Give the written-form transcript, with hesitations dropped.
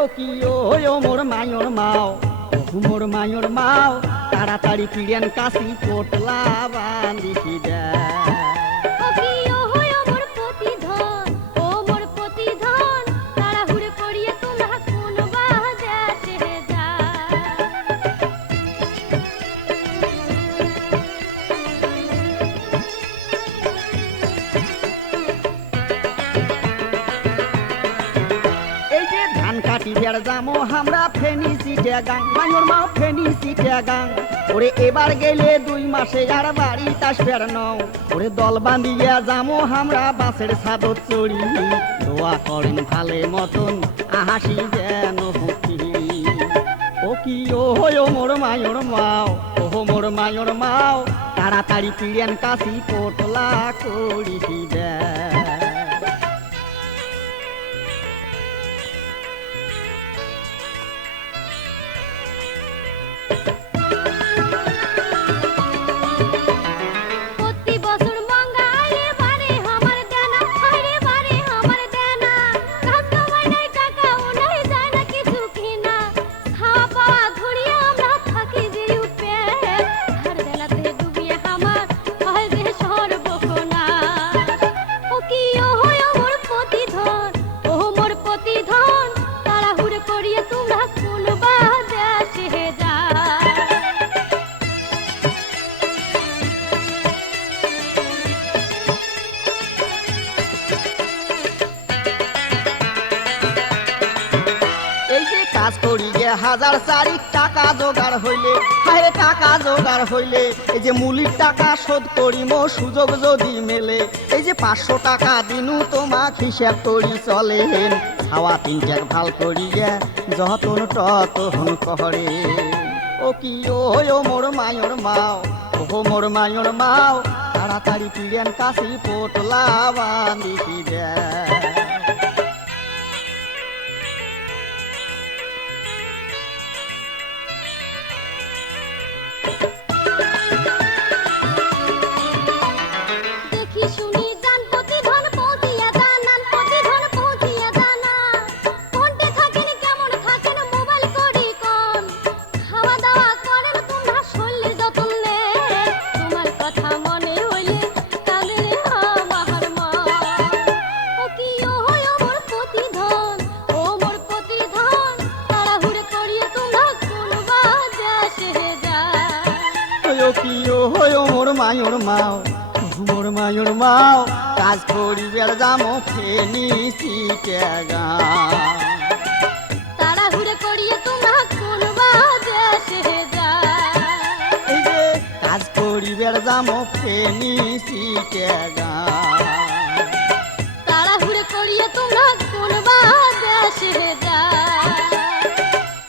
ও কি ও মোর মায়র মাও মোর মায়র মাও তাড়াতাড়ি পিড়েন কাশি পোটলা বান্দিছি দে যামো আমরা ফেনি সিটে গাং মায়র মাও ফেনি সিটে গাং ওরে এবার গেলে 2 মাসে আর বাড়ি তাস ফের নও ওরে দল বাঁধিয়া যামো আমরা বাসের ছাদত চড়ি দোয়া করেন ভালে মতন হাসি যেন হুকি ও কি ও মোর মায়র মাও মোর মায়র মাও তাড়াতাড়ি পিড়েন কাশি পোটলা করিছি দে কাজ করি যে 1000 টাকা জোগাড় হইলে হায় টাকা জোগাড় হইলে এই যে মূলির টাকা শোধ করিম সুযোগ যদি মেলে এই যে 500 টাকা দিনু তোমাক হিসাব করি চলেন খাওয়া 3 ভাল করিয়া যতন ততন কহরে ও কি ও মোর মায়র মাও মোর মায়র মাও তাড়াতাড়ি পিড়েন কাশি পোটলা বান্দিছি দে মোর মায়র মাও মোর মায়র মাও কাজ করিবার যামো ফেনি সিটে গাঁ তাড়াহুড়ো করিয়ে তোমরা কোন বাদেশে যায় কাজ করিবার যামো ফেনি সিটে গাঁ